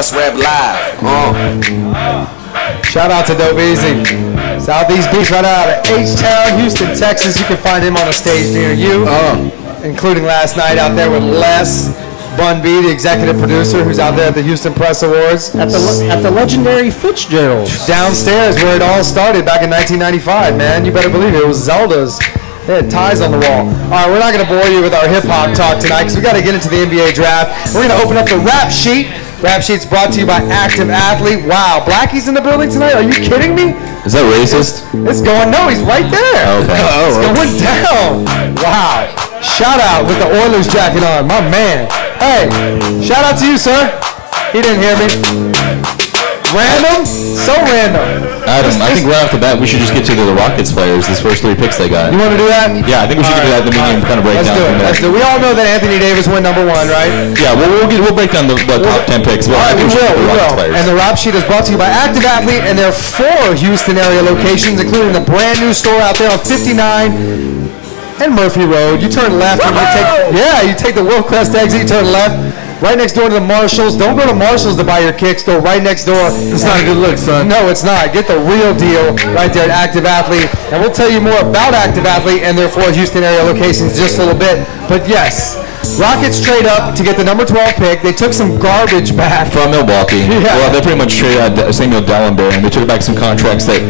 Must Rap Live. Shout out to Dope Easy. Southeast Beach right out of H-Town, Houston, Texas. You can find him on a stage near you, including last night out there with Les. Bun B, the executive producer, who's out there at the Houston Press Awards. At the legendary Fitzgerald's. Downstairs where it all started back in 1995, man. You better believe it. It was Zelda's. They had ties on the wall. All right, we're not going to bore you with our hip-hop talk tonight because we got to get into the NBA draft. We're going to open up the Rap Sheet. Rap Sheet's brought to you by Active Athlete. Wow, Blackie's in the building tonight? Are you kidding me? Is that racist? It's going, no, he's right there. Okay. It's going down. Wow. Shout out with the Oilers jacket on, my man. Hey, shout out to you, sir. He didn't hear me. Random? So random. Adam, I think right off the bat we should just get to the Rockets players, these first 3 picks they got. You want to do that? Yeah, I think we should do that, then we can kind of break down from there. Let's do it. We all know that Anthony Davis went #1, right? Yeah, we'll break down the top 10 picks. All right, we will. And the Rap Sheet is brought to you by Active Athlete, and there are 4 Houston area locations, including the brand new store out there on 59 and Murphy Road. You turn left and you take the Willcrest exit, you turn left. Right next door to the Marshalls. Don't go to Marshalls to buy your kicks. Go right next door. It's not a good look, son. No, it's not. Get the real deal right there at Active Athlete. And we'll tell you more about Active Athlete and their 4 Houston area locations in just a little bit. But yes, Rockets trade up to get the #12 pick. They took some garbage back. From Milwaukee. Yeah. Well, they pretty much traded out Samuel Dallenberg, and they took back some contracts that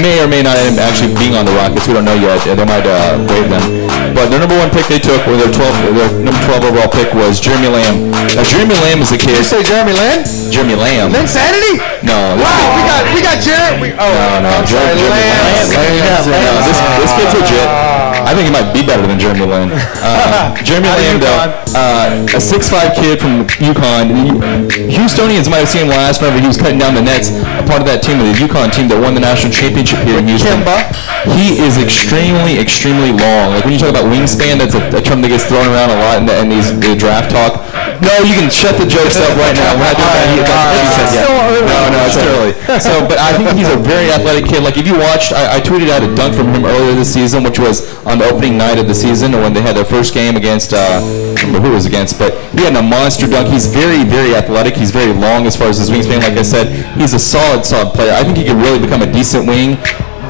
may or may not end up actually being on the Rockets. We don't know yet. They might waive them. But their #1 pick they took, or their number 12 overall pick, was Jeremy Lamb. Now, Jeremy Lamb is a kid. Did you say Jeremy Lamb? Jeremy Lamb. Linsanity? No. Wow, we got Jeremy. No, Jeremy Lamb. This kid's legit. I think he might be better than Jeremy Lamb. Jeremy Lamb, though, a 6'5" kid from UConn. Houstonians might have seen him last. Remember, he was cutting down the nets. A part of that team, the UConn team that won the national championship here in Houston. He is extremely, extremely long. Like when you talk about wingspan, that's a term that gets thrown around a lot in the draft talk. No, you can shut the jokes up right now. We're not doing that. No, it's early. So, but I think he's a very athletic kid. Like if you watched, I tweeted out a dunk from him earlier this season, which was on the opening night of the season when they had their first game against, I don't remember who it was against, but he had a monster dunk. He's very, very athletic. He's very long as far as his wingspan. Like I said, he's a solid player. I think he could really become a decent wing.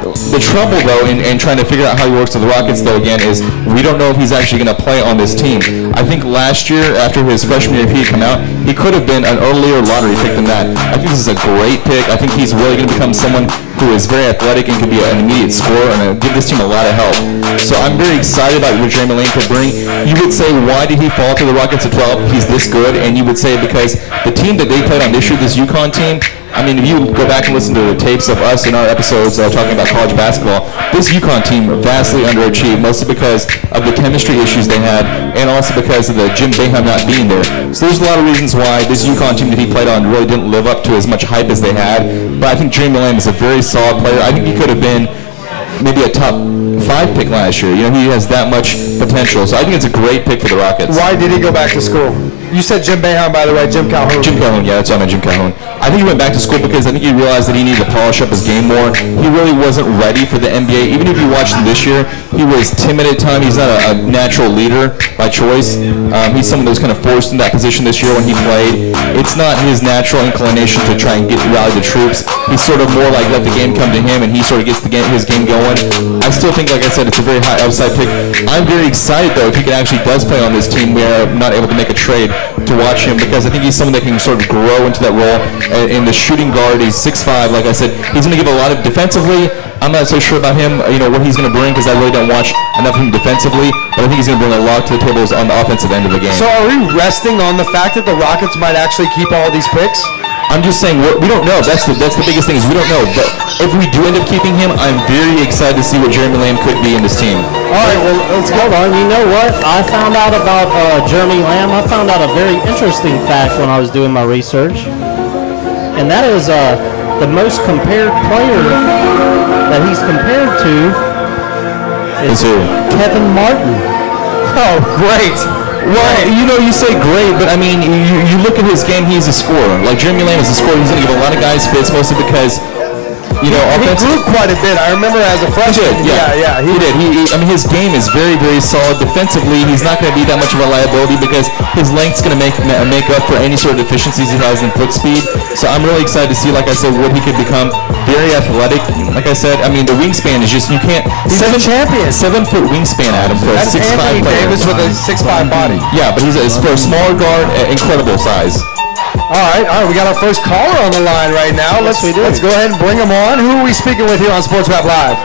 The trouble, though, in trying to figure out how he works with the Rockets, though, again, is we don't know if he's actually going to play on this team. I think last year, after his freshman year, if he had come out, he could have been an earlier lottery pick than that. I think this is a great pick. I think he's really going to become someone who is very athletic and can be an immediate scorer and give this team a lot of help. So I'm very excited about what Jeremy Lamb could bring. You would say, why did he fall to the Rockets at 12? He's this good. And you would say because the team that they played on this year, this UConn team, I mean, if you go back and listen to the tapes of us in our episodes talking about college basketball, this UConn team vastly underachieved, mostly because of the chemistry issues they had, and also because of the Jim Boeheim not being there. So there's a lot of reasons why this UConn team that he played on really didn't live up to as much hype as they had. But I think Jeremy Lamb is a very solid player. I think he could have been maybe a top 5 pick last year. You know, he has that much potential. So I think it's a great pick for the Rockets. Why did he go back to school? You said Jim Boeheim, by the way, Jim Calhoun. Jim Calhoun, yeah, that's what I meant, Jim Calhoun. I think he went back to school because I think he realized that he needed to polish up his game more. He really wasn't ready for the NBA. Even if you watched him this year, he was timid at times. He's not a natural leader by choice. He's someone that was kind of forced in that position this year when he played. It's not his natural inclination to try and rally the troops. He's sort of more like let the game come to him, and he sort of gets his game going. I still think, like I said, it's a very high upside pick. I'm very excited, though, if he actually does play on this team. We are not able to make a trade to watch him because I think he's someone that can sort of grow into that role. In the shooting guard, he's 6'5", like I said. He's going to give a lot of defensively. I'm not so sure about him, you know, what he's going to bring because I really don't watch enough of him defensively, but I think he's going to bring a lot to the table on the offensive end of the game. So are we resting on the fact that the Rockets might actually keep all these picks? I'm just saying, we don't know. That's the biggest thing is we don't know. But if we do end up keeping him, I'm very excited to see what Jeremy Lamb could be in this team. All right, well, let's go on. You know what? I found out about Jeremy Lamb. I found out a very interesting fact when I was doing my research. And that is the most compared player that he's compared to is Kevin Martin. Oh, great. Well, you know, you say great, but I mean, you look at his game, he's a scorer. Like Jeremy Lamb is a scorer. He's going to give a lot of guys fits, mostly because you know, he grew quite a bit. I remember as a freshman. He did. I mean, his game is very, very solid. Defensively, he's not going to be that much of a liability because his length's going to make up for any sort of deficiencies he has in foot speed. So I'm really excited to see, like I said, what he could become. Very athletic. Like I said, I mean, the wingspan is just, you can't. He's a champion. 7 foot wingspan, Adam, for a 6'5" player. Davis with a 6'5" body. Yeah, but he's for a smaller guard, incredible size. All right, we got our first caller on the line right now. Let's go ahead and bring him on. Who are we speaking with here on Sports Rap Live?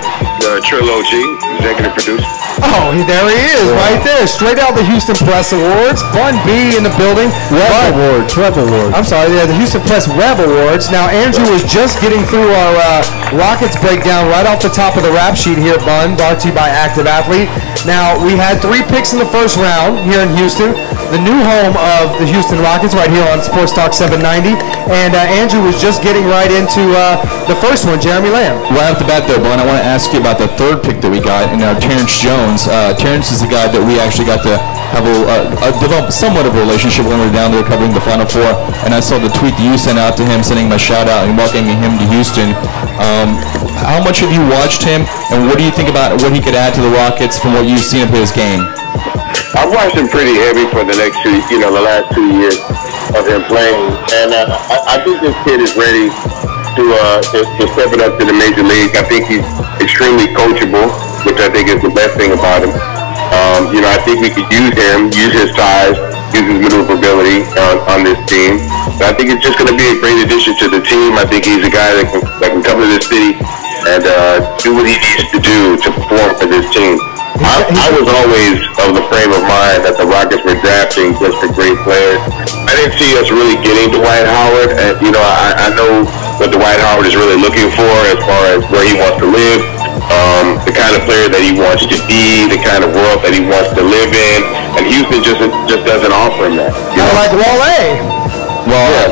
Trill OG, executive producer. Oh, there he is, right there. Straight out the Houston Press Awards. Bun B in the building. Rev Awards. I'm sorry, the Houston Press Rev Awards. Now, Andrew was just getting through our Rockets breakdown right off the top of the rap sheet here at Bun, brought to you by Active Athlete. Now, we had 3 picks in the first round here in Houston, the new home of the Houston Rockets right here on Sports Talk 790. And Andrew was just getting right into the first one, Jeremy Lamb. Right off the bat, though, Bun, I want to ask you about the 3rd pick that we got, and Terrence Jones. Terrence is the guy that we actually got to have develop somewhat of a relationship when we were down there covering the Final Four. And I saw the tweet that you sent out to him, sending him a shout out and welcoming him to Houston. How much have you watched him, and what do you think about what he could add to the Rockets from what you've seen of his game? I've watched him pretty heavy for the last 2 years of him playing, and I think this kid is ready to step it up to the major league. I think he's extremely coachable, which I think is the best thing about him. I think we could use his size, use his maneuverability on this team. So I think it's just going to be a great addition to the team. I think he's a guy that can come to this city and do what he needs to do to perform for this team. I was always of the frame of mind that the Rockets were drafting just for great players. I didn't see us really getting Dwight Howard, and I know what Dwight Howard is really looking for as far as where he wants to live, the kind of player that he wants to be, the kind of world that he wants to live in, and Houston just doesn't offer him that. Kind of like Wale. I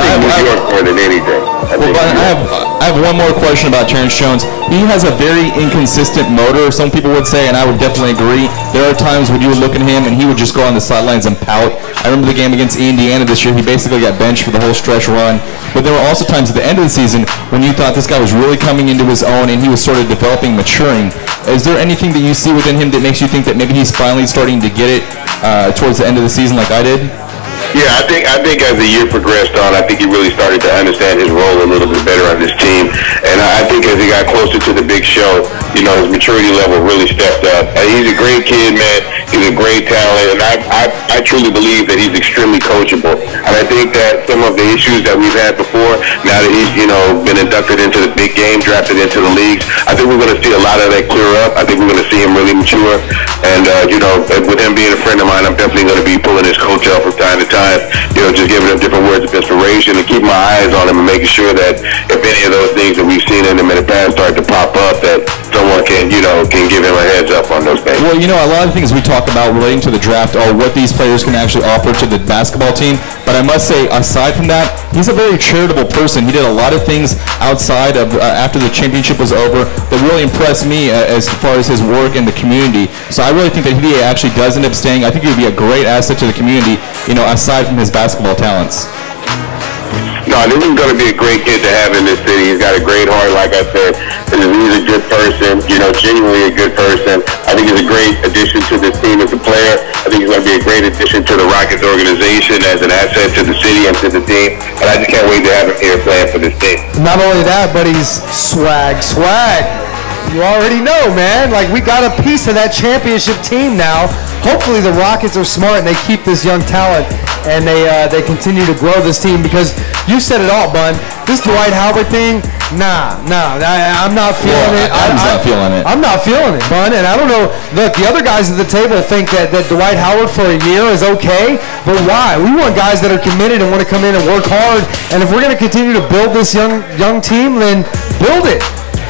think New York more than anything. I have one more question about Terrence Jones. He has a very inconsistent motor, some people would say, and I would definitely agree. There are times when you would look at him and he would just go on the sidelines and pout. I remember the game against Indiana this year. He basically got benched for the whole stretch run. But there were also times at the end of the season when you thought this guy was really coming into his own and he was sort of developing, maturing. Is there anything that you see within him that makes you think that maybe he's finally starting to get it towards the end of the season like I did? Yeah, I think as the year progressed on, I think he really started to understand his role a little bit better on this team. And I think as he got closer to the big show, his maturity level really stepped up. He's a great kid, man. He's a great talent, and I truly believe that he's extremely coachable. And I think that some of the issues that we've had before, now that he's been inducted into the big game, drafted into the leagues, I think we're going to see a lot of that clear up. I think we're going to see him really mature. And with him being a friend of mine, I'm definitely going to be pulling his coach up from time to time. Just giving him different words of inspiration and keep my eyes on him and making sure that if any of those things that we've seen in him in the past start to pop up, that someone can give him a heads up on those things. Well, a lot of things we talk about relating to the draft are what these players can actually offer to the basketball team. But I must say, aside from that, he's a very charitable person. He did a lot of things outside of after the championship was over that really impressed me as far as his work in the community. So I really think that he actually does end up staying. I think he would be a great asset to the community, aside from his basketball talents. No, this is going to be a great kid to have in this city. He's got a great heart, like I said. He's a good person, genuinely a good person. I think he's a great addition to this team as a player. I think he's going to be a great addition to the Rockets organization as an asset to the city and to the team. And I just can't wait to have him here playing for this team. Not only that, but he's swag. You already know, man. Like, we got a piece of that championship team now. Hopefully the Rockets are smart and they keep this young talent and they continue to grow this team, because you said it all, Bun. This Dwight Howard thing, nah, I'm not feeling it. Adam's not feeling it. I'm not feeling it, Bun. And I don't know. Look, the other guys at the table think that Dwight Howard for a year is okay, but why? We want guys that are committed and want to come in and work hard. And if we're going to continue to build this young team, then build it.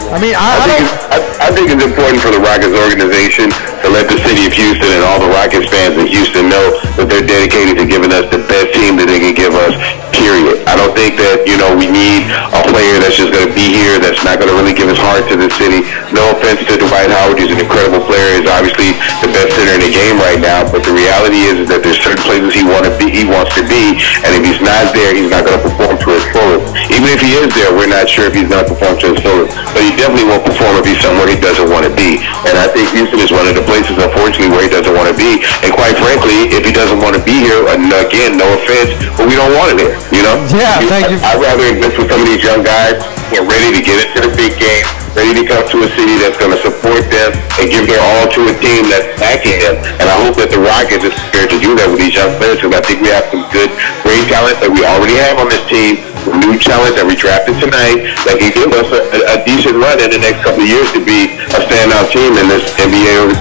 I mean, I think it's important for the Rockets organization to let the city of Houston and all the Rockets fans in Houston know that they're dedicated to giving us the best team that they can give us, period. I don't think that, we need a player that's just going to be here that's not going to really give his heart to the city. No offense to Dwight Howard. He's an incredible player. He's obviously the best center in the game right now, but the reality is that there's certain places he wants to be, and if he's not there, he's not going to perform to his fullest. even if he is there, we're not sure if he's going to perform to his fullest. But he definitely won't perform if he's somewhere he doesn't want to be. And I think Houston is one of the places, unfortunately, where he doesn't want to be. And quite frankly, if he doesn't want to be here, again, no offense, but we don't want him here, you know? Yeah, thank you. I'd rather invest with some of these young guys who are ready to get into the big game, ready to come to a city that's going to support them and give their all to a team that's backing them. And I hope that the Rockets is prepared to do that with these young players, because I think we have some good, great talent that we already have on this team, new talent that we drafted tonight that can give us a decent run in the next couple of years to be a standout team in this NBA,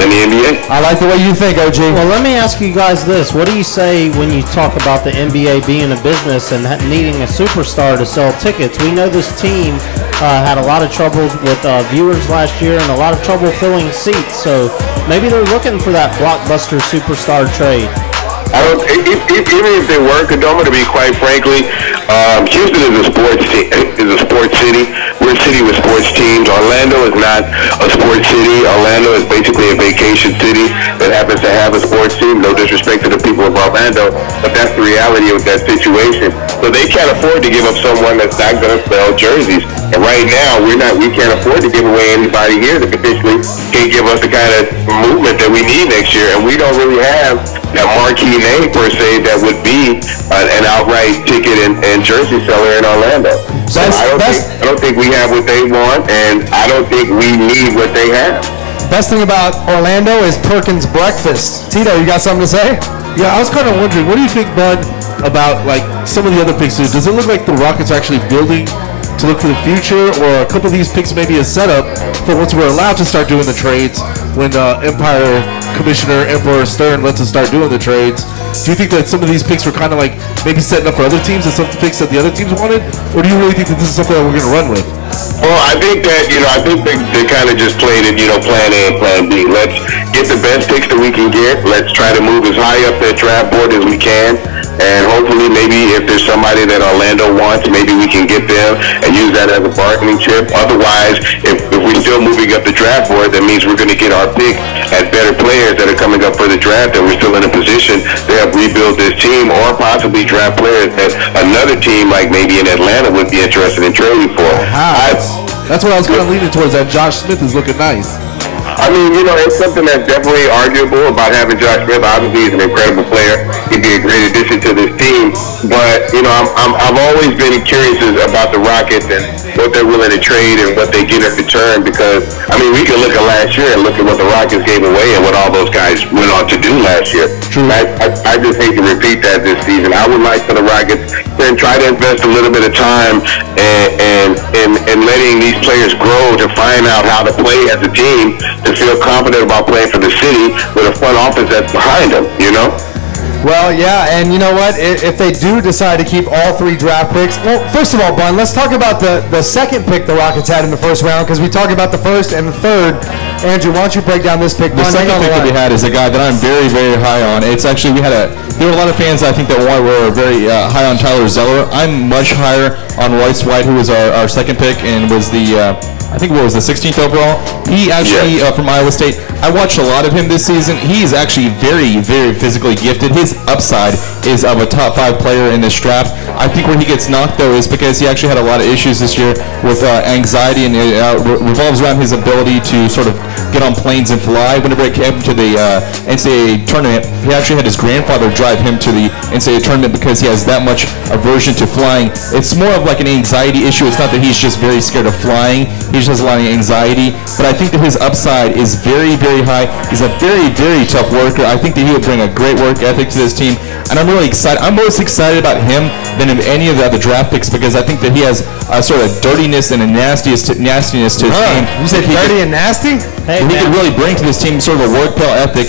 in the NBA. I like the way you think, OG. Well, let me ask you guys this. What do you say when you talk about the NBA being a business and needing a superstar to sell tickets? We know this team had a lot of trouble with viewers last year and a lot of trouble filling seats. So maybe they're looking for that blockbuster superstar trade. Even if they were, Kadoma, to be quite frankly, Houston is a sports city. We're a city with sports teams. Orlando is not a sports city. Orlando is basically a vacation city that happens to have a sports team. No disrespect to the people of Orlando, but that's the reality of that situation. So they can't afford to give up someone that's not going to sell jerseys. And right now, we can't afford to give away anybody here that potentially can give us the kind of movement that we need next year. And we don't really have that marquee name per se that would be an outright ticket and jersey seller in Orlando. So I don't think we have what they want, and I don't think we need what they have. Best thing about Orlando is Perkins breakfast. Tito, you got something to say? Yeah, I was kind of wondering, what do you think, Bud, about like some of the other picks? Does it look like the Rockets are actually building to look for the future, or a couple of these picks may be a setup for once we're allowed to start doing the trades, when Empire Commissioner Emperor Stern lets us start doing the trades? Do you think that some of these picks were kind of like maybe setting up for other teams and some picks that the other teams wanted, or do you really think that this is something that we're going to run with? Well, I think that, they kind of just played it, plan A and plan B. Let's get the best picks that we can get. Let's try to move as high up that draft board as we can. And hopefully maybe if there's somebody that Orlando wants, maybe we can get them and use that as a bargaining chip. Otherwise, if we're still moving up the draft board, that means we're going to get our pick at better players that are coming up for the draft, and we're still in a position to help rebuild this team, or possibly draft players that another team like maybe in Atlanta would be interested in trading for. That's what I was kind of leaning towards, that Josh Smith is looking nice. I mean, it's something that's definitely arguable about having Josh Smith. Obviously, he's an incredible player. He'd be a great addition to this team. But, I've always been curious about the Rockets and what they're willing to trade and what they get in return, because, we can look at last year and look at what the Rockets gave away and what all those guys went on to do last year. True. I just hate to repeat that this season. I would like for the Rockets to try to invest a little bit of time and letting these players grow to find out how to play as a team, to feel confident about playing for the city with a front office that's behind them, Well, yeah, and you know what? If they do decide to keep all three draft picks, well, first of all, Bun, let's talk about the second pick the Rockets had in the first round, because we talked about the first and the third. Andrew, why don't you break down this pick? The second pick that we had is a guy that I'm very, very high on. It's actually, there were a lot of fans I think that were very high on Tyler Zeller. I'm much higher on Royce White, who was our second pick and was the I think what was the 16th overall. He actually from Iowa State. I watched a lot of him this season. He's actually very, very physically gifted. His upside is of a top 5 player in this draft. I think where he gets knocked though is because he actually had a lot of issues this year with anxiety, and it revolves around his ability to sort of get on planes and fly. Whenever it came to the NCAA tournament, he actually had his grandfather drive him to the NCAA tournament because he has that much aversion to flying. It's more of like an anxiety issue. It's not that he's just very scared of flying. He just has a lot of anxiety. But I think that his upside is very, very high. He's a very, very tough worker. I think that he would bring a great work ethic to this team. And I'm really excited. I'm most excited about him than of any of the other draft picks, because I think that he has a sort of dirtiness and a nastiness to his game. You said dirty and nasty? Hey, he could really bring to this team sort of a work ethic.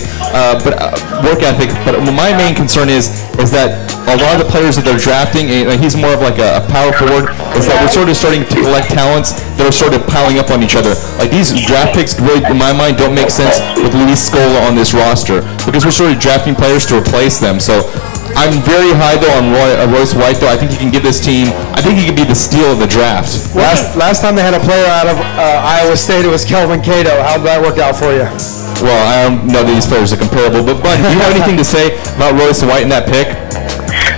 But my main concern is that a lot of the players that they're drafting, and he's more of like a power forward, is that we're sort of starting to collect talents that are sort of piling up on each other. Like these draft picks really, in my mind, don't make sense with Luis Scola on this roster, because we're sort of drafting players to replace them. So I'm very high though on Royce White though. I think he can give this team, I think he could be the steal of the draft. Last time they had a player out of Iowa State, it was Kelvin Cato. How did that work out for you? Well, I don't know that these players are comparable, but Bud, do you have anything to say about Royce White in that pick?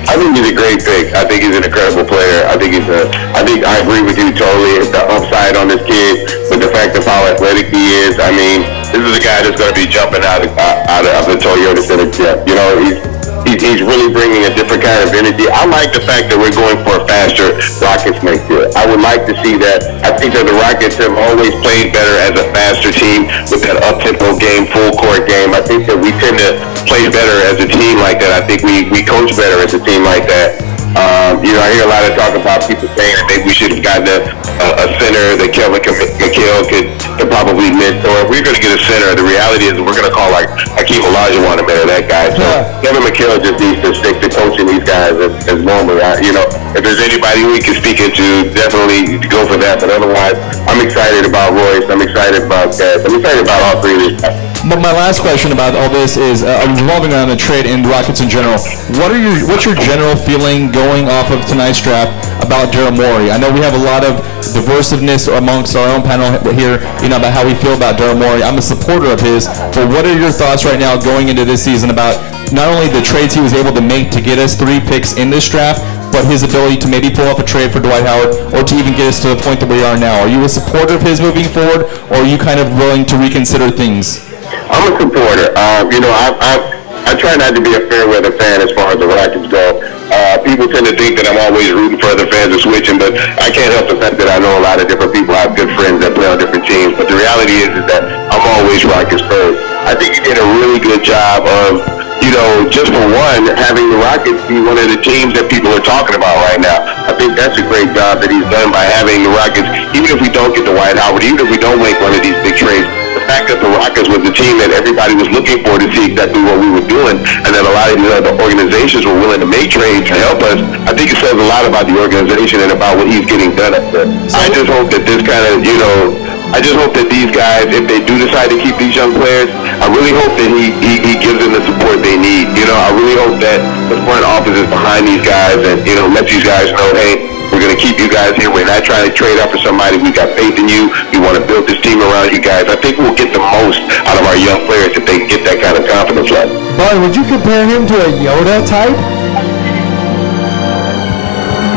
I think he's a great pick. I think he's an incredible player. I think I agree with you totally. The upside on this kid, with the fact of how athletic he is. I mean, this is a guy that's going to be jumping out of the Toyota Center jet. You know, he's really bringing a different kind of energy. I like the fact that we're going for a faster Rockets next year. I would like to see that. I think that the Rockets have always played better as a faster team with that up-tempo game, full-court game. I think that we tend to play better as a team like that. I think we coach better as a team like that. You know, I hear a lot of talk about people saying that maybe we should have gotten a center that Kevin McHale could probably mentor. If we're going to get a center, the reality is we're going to call like Hakeem Olajuwon or that guy. So Kevin McHale just needs to stick to coaching these guys as normal. You know, if there's anybody we can speak into, definitely go for that. But otherwise, I'm excited about Royce. I'm excited about Cass. I'm excited about all three of these guys. But my last question about all this is revolving around the trade and Rockets in general. What's your general feeling going off of tonight's draft about Daryl Morey? I know we have a lot of diversiveness amongst our own panel here, you know, about how we feel about Daryl Morey. I'm a supporter of his, but what are your thoughts right now going into this season about not only the trades he was able to make to get us 3 picks in this draft, but his ability to maybe pull off a trade for Dwight Howard or to even get us to the point that we are now? Are you a supporter of his moving forward, or are you kind of willing to reconsider things? I'm a supporter. You know, I try not to be a fair weather fan as far as the Rockets go. People tend to think that I'm always rooting for other fans or switching, but I can't help the fact that I know a lot of different people. I have good friends that play on different teams, but the reality is that I'm always Rockets first. I think he did a really good job of, you know, just for one, having the Rockets be one of the teams that people are talking about right now. I think that's a great job that he's done by having the Rockets, even if we don't get the Dwight Howard, even if we don't make one of these big trades. The fact that the Rockets was the team that everybody was looking for to see exactly what we were doing, and that a lot of these other organizations were willing to make trades to help us, I think it says a lot about the organization and about what he's getting done up there. I just hope that this kind of, you know, I just hope that these guys, if they do decide to keep these young players, I really hope that he gives them the support they need. You know, I really hope that the front office is behind these guys and, you know, let these guys know, hey, we're going to keep you guys here. We're not trying to trade up for somebody. We got faith in you. We want to build this team around you guys. I think we'll get the most out of our young players if they get that kind of confidence level. Bun, would you compare him to a Yoda type?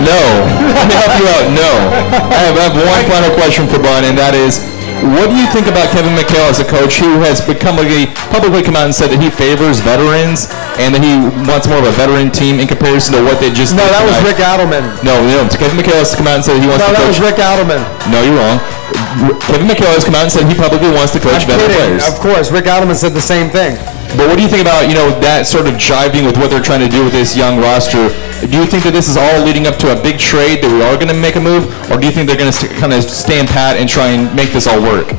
No. Let me help you out. No. I have one final question for Bun, and that is, what do you think about Kevin McHale as a coach who has publicly come out and said that he favors veterans and that he wants more of a veteran team in comparison to what they just did that was tonight? Rick Adelman. No, Kevin McHale has come out and said he wants to coach. No, that was Rick Adelman. No, you're wrong. Kevin McHale has come out and said he publicly wants to coach veteran players. Of course, Rick Adelman said the same thing. But what do you think about, you know, that sort of jiving with what they're trying to do with this young roster? Do you think that this is all leading up to a big trade, that we are going to make a move, or do you think they're going to kind of stand pat and try and make this all work?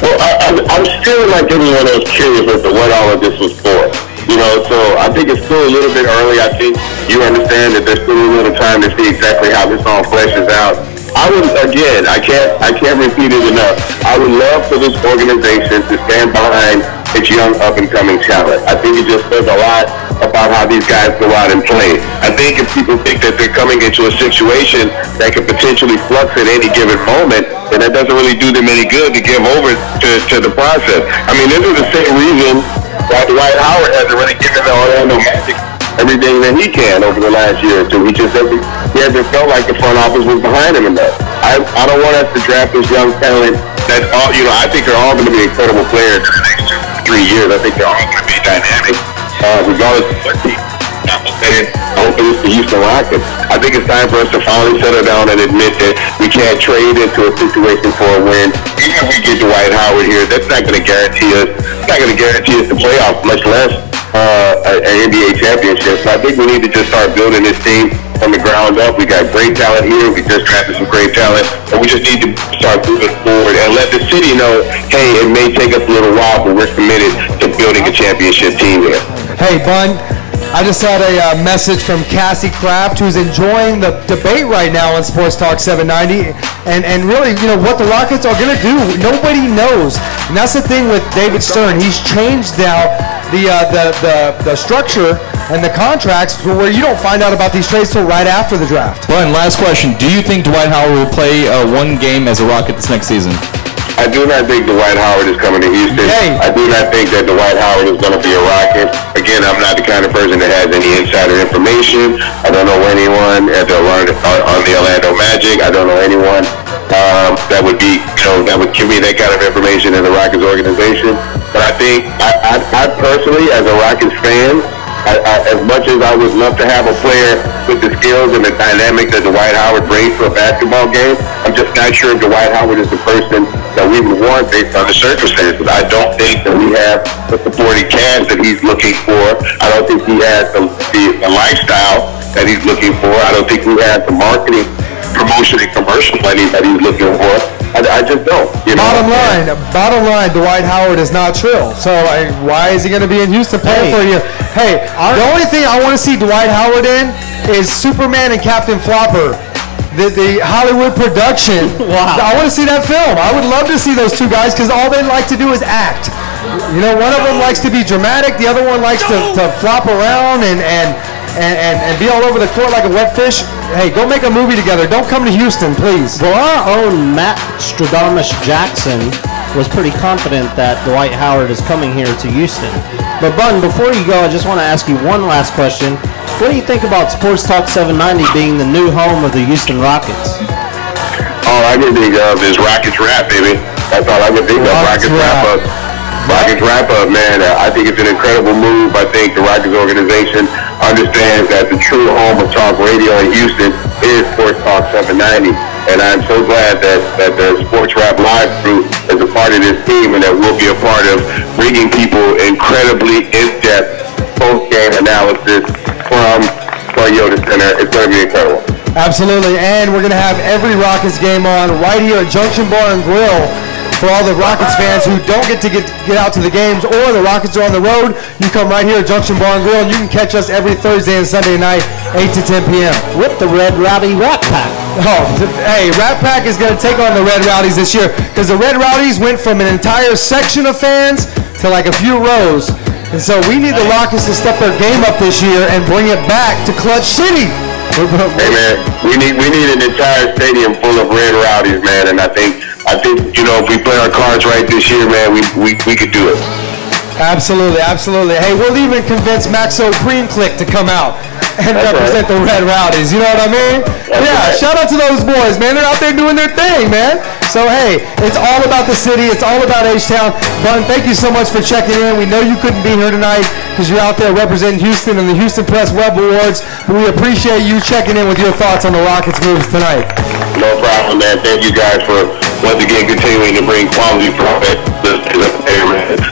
Well, I'm still, like everyone else, curious as to what all of this was for. You know, so I think it's still a little bit early. I think you understand that there's still a little time to see exactly how this all fleshes out. I would, again, I can't repeat it enough. I would love for this organization to stand behind its young up-and-coming talent. I think it just says a lot about how these guys go out and play. I think if people think that they're coming into a situation that could potentially flux at any given moment, then that doesn't really do them any good to give over to the process. I mean, this is the same reason why Dwight Howard hasn't really given the Orlando Magic everything that he can over the last year or two. He hasn't felt like the front office was behind him enough. I don't want us to draft this young talent that's all, you know, I think they're all going to be incredible players in the next 2 to 3 years. I think they're all going to be dynamic, regardless of what team. I hope it's the Houston Rockets. I think it's time for us to finally settle down and admit that we can't trade into a situation for a win. Even if we get Dwight Howard here, that's not going to guarantee us. It's not going to guarantee us the playoffs, much less an NBA championship. So I think we need to just start building this team from the ground up. We got great talent here. We just drafted some great talent, and we just need to start moving forward and let the city know, hey, it may take us a little while, but we're committed to building a championship team here. Hey, Bun. I just had a message from Cassie Kraft, who's enjoying the debate right now on Sports Talk 790, and really, you know, what the Rockets are going to do, nobody knows. And that's the thing with David Stern. He's changed now the structure and the contracts where you don't find out about these trades till right after the draft. Brian, last question. Do you think Dwight Howard will play one game as a Rocket this next season? I do not think Dwight Howard is coming to Houston. Yay. I do not think that Dwight Howard is going to be a Rocket. Again, I'm not the kind of person that has any insider information. I don't know anyone on the Orlando Magic. I don't know anyone that would be, that would give me that kind of information in the Rockets organization. But I think, I personally, as a Rockets fan, as much as I would love to have a player with the skills and the dynamic that Dwight Howard brings to a basketball game, I'm just not sure if Dwight Howard is the person that we would want based on the circumstances. I don't think that we have the supporting cast that he's looking for. I don't think he has the lifestyle that he's looking for. I don't think we have the marketing, promotion, and commercial money that he's looking for. I just don't. Bottom line, Dwight Howard is not Trill. So why is he going to be in Houston playing for you? Hey, the only thing I want to see Dwight Howard in is Superman and Captain Flopper. The Hollywood production. Wow. I want to see that film. I would love to see those two guys because all they like to do is act. One of them likes to be dramatic. The other one likes to flop around and be all over the court like a wet fish. Hey, go make a movie together. Don't come to Houston, please. Well, our own Matt Stradamus Jackson was pretty confident that Dwight Howard is coming here to Houston. But Bun, before you go, I just want to ask you one last question. What do you think about Sports Talk 790 being the new home of the Houston Rockets? All I can think of is Rockets Rap, baby. That's all I can think of. Rockets Rap Up. Rockets Wrap Up, man. I think it's an incredible move. I think the Rockets organization understands that the true home of talk radio in Houston is Sports Talk 790. And I'm so glad that the Sports Rap Live crew is a part of this team and that we'll be a part of bringing people incredibly in-depth post-game analysis from Toyota Center. It's going to be incredible. Absolutely. And we're going to have every Rockets game on right here at Junction Bar Grill. For all the Rockets fans who don't get to get out to the games or the Rockets are on the road, you come right here at Junction Bar Grill and you can catch us every Thursday and Sunday night, 8 to 10 p.m. with the Red Rowdy Rat Pack. Hey, Rat Pack is going to take on the Red Rowdies this year because the Red Rowdies went from an entire section of fans to like a few rows. And so we need the Rockets to step their game up this year and bring it back to Clutch City. Hey, man, we need an entire stadium full of Red Rowdies, man, and I think if we play our cards right this year, man, we could do it. Absolutely. Hey, we'll even convince Maxo Cream Click to come out and represent the Red Rowdies. You know what I mean? Shout out to those boys, man. They're out there doing their thing, man. So, hey, it's all about the city. It's all about H-Town. Bun, thank you so much for checking in. We know you couldn't be here tonight because you're out there representing Houston in the Houston Press Web Awards. But we appreciate you checking in with your thoughts on the Rockets moves tonight. No problem, man. Thank you guys for once again continuing to bring quality product to the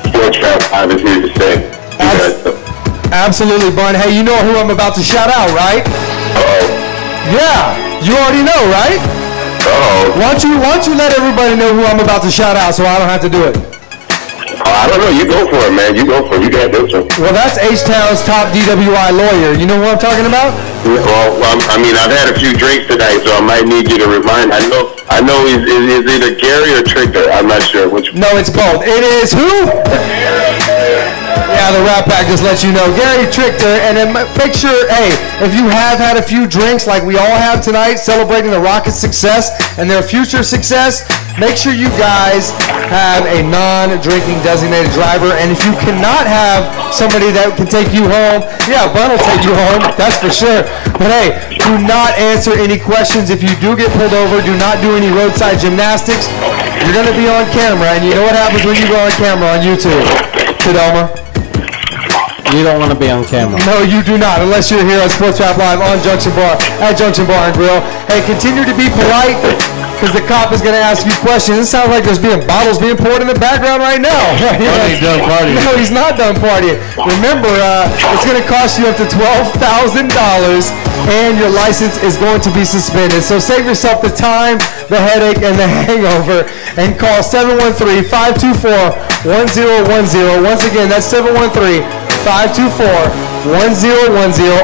Sports Rap Live is here to stay. Absolutely, Bun. Hey, you know who I'm about to shout out, right? Yeah, you already know, right? Why don't you let everybody know who I'm about to shout out so I don't have to do it? I don't know. You go for it, man. You go for it. You got this one. Well, that's H-Town's top DWI lawyer. You know who I'm talking about? Well, I've had a few drinks tonight, so I might need you to remind. I know he's either Gary or Trickster. I'm not sure which. No, it's both. It is who? Yeah, the Rat Pack just lets you know. Gary Trickster, and then make sure, hey, if you have had a few drinks like we all have tonight, celebrating the Rockets' success and their future success, make sure you guys have a non-drinking designated driver. And if you cannot have somebody that can take you home, yeah, Bun will take you home, that's for sure. But hey, do not answer any questions. If you do get pulled over, do not do any roadside gymnastics. You're going to be on camera, and you know what happens when you go on camera on YouTube, Kedoma? You don't want to be on camera. No, you do not, unless you're here on Sports Rap Live on Junction Bar, at Junction Bar Grill. Hey, continue to be polite, because the cop is going to ask you questions. It sounds like there's bottles being poured in the background right now. He's done partying. No, he's not done partying. Remember, it's going to cost you up to $12,000, and your license is going to be suspended. So save yourself the time, the headache, and the hangover, and call 713-524-1010. Once again, that's 713-524-1010,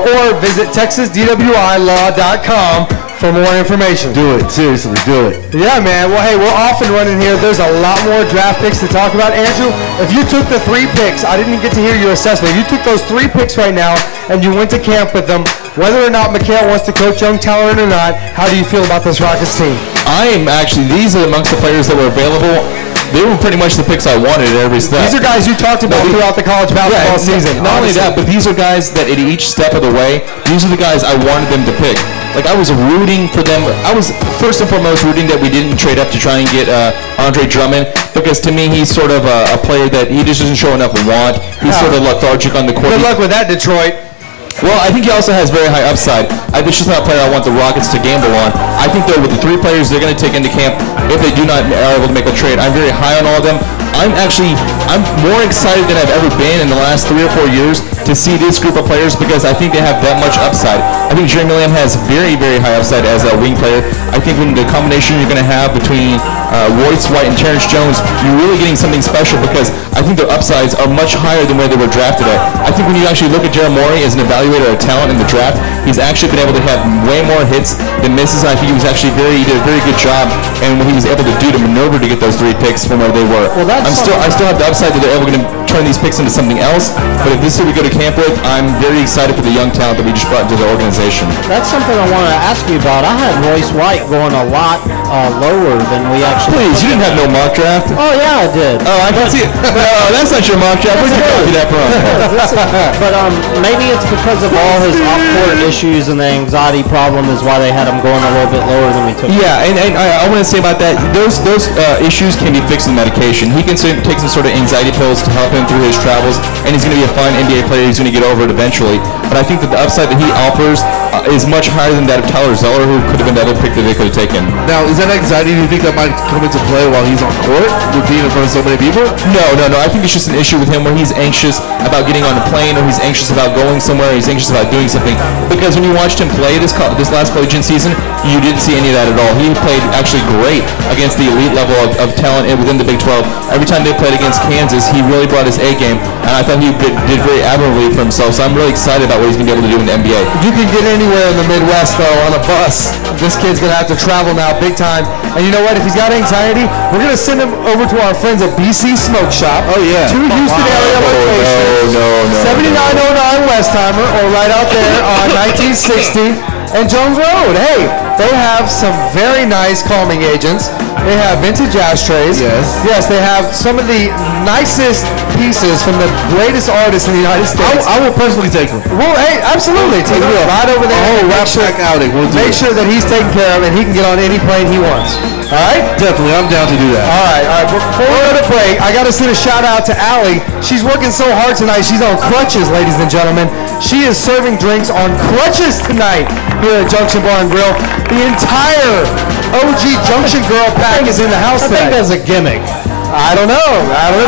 or visit TexasDWILaw.com for more information. Do it. Seriously, do it. Yeah, man. Well, hey, we're off and running here. There's a lot more draft picks to talk about. Andrew, if you took the 3 picks, I didn't get to hear your assessment. If you took those 3 picks right now and you went to camp with them, whether or not Mikhail wants to coach young talent or not, how do you feel about this Rockets team? I am actually, these are amongst the players that were available. they were pretty much the picks I wanted at every step. These are guys you talked about throughout the college basketball season. Not only that, but these are guys that at each step of the way, these are the guys I wanted them to pick. Like, I was rooting for them. I was first and foremost rooting that we didn't trade up to try and get Andre Drummond, because to me he's sort of a player that he just doesn't show enough want. He's sort of lethargic on the court. Good luck with that, Detroit. Well, I think he also has very high upside. It's just not a player I want the Rockets to gamble on. I think, though, with the 3 players they're going to take into camp, if they do not are able to make a trade, I'm very high on all of them. I'm more excited than I've ever been in the last 3 or 4 years to see this group of players, because I think they have that much upside. I think Jeremy Lamb has very, very high upside as a wing player. I think when the combination you're going to have between Royce White and Terrence Jones, you're really getting something special, because I think their upsides are much higher than where they were drafted at. I think when you actually look at Jeremy Morey as an evaluator of talent in the draft, he's actually been able to have way more hits than misses. I think he was actually he did a very good job, and what he was able to do to maneuver to get those 3 picks from where they were. Well, I still have the upside that they're able to turn these picks into something else, but if this is who we go to camp with, I'm very excited for the young talent that we just brought into the organization. That's something I want to ask you about. I had Royce White going a lot lower than we actually. Please, you didn't have no mock draft. Oh yeah, I did. Oh, I can see it. No, that's not your mock draft. Where'd you copy that from? But maybe it's because of all his off-court issues and the anxiety problem is why they had him going a little bit lower than we took. Yeah, and I want to say about that, those issues can be fixed with medication. He can take some sort of anxiety pills to help him through his travels, and he's going to be a fine NBA player. He's going to get over it eventually. But I think that the upside that he offers is much higher than that of Tyler Zeller, who could have been the other pick that they could have taken. Now, is that anxiety, do you think that might come into play while he's on court with being in front of so many people? No. I think it's just an issue with him where he's anxious about getting on a plane, or he's anxious about going somewhere, or he's anxious about doing something. Because when you watched him play this last collegiate season, you didn't see any of that at all. He played actually great against the elite level of talent within the Big 12. Every time they played against Kansas, he really brought his A game, and I thought he did very admirably for himself. So I'm really excited about what he's going to be able to do in the NBA. You can get anywhere in the Midwest, though, on a bus. This kid's going to have to travel now big time. And you know what? If he's got anxiety, we're going to send him over to our friends at BC Smoke Shop. Oh, yeah. 2 Houston area locations. No. 7909 Westheimer, or right out there on 1960 and Jones Road. Hey, they have some very nice calming agents. They have vintage ashtrays. Yes, they have some of the nicest pieces from the greatest artists in the United States. I will personally take them. Well, hey, absolutely. Take him right over there. Oh, Rapp Up outing. Make sure that he's taken care of and he can get on any plane he wants. All right? Definitely. I'm down to do that. All right. Before we go to break, I got to send a shout out to Allie. She's working so hard tonight. She's on crutches, ladies and gentlemen. She is serving drinks on crutches tonight here at Junction Bar Grill. The entire OG Junction Girl pack is in the house today. I think that's a gimmick. I don't know.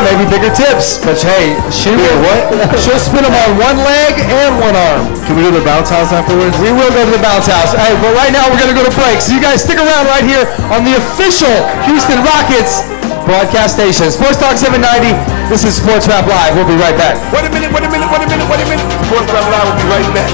Maybe bigger tips. But hey, she'll spin them on one leg and one arm. Can we go to the bounce house afterwards? We will go to the bounce house. Hey, but right now we're going to go to break. So you guys stick around right here on the official Houston Rockets broadcast station. Sports Talk 790. This is Sports Rap Live. We'll be right back. Wait a minute. Sports Rap Live will be right back.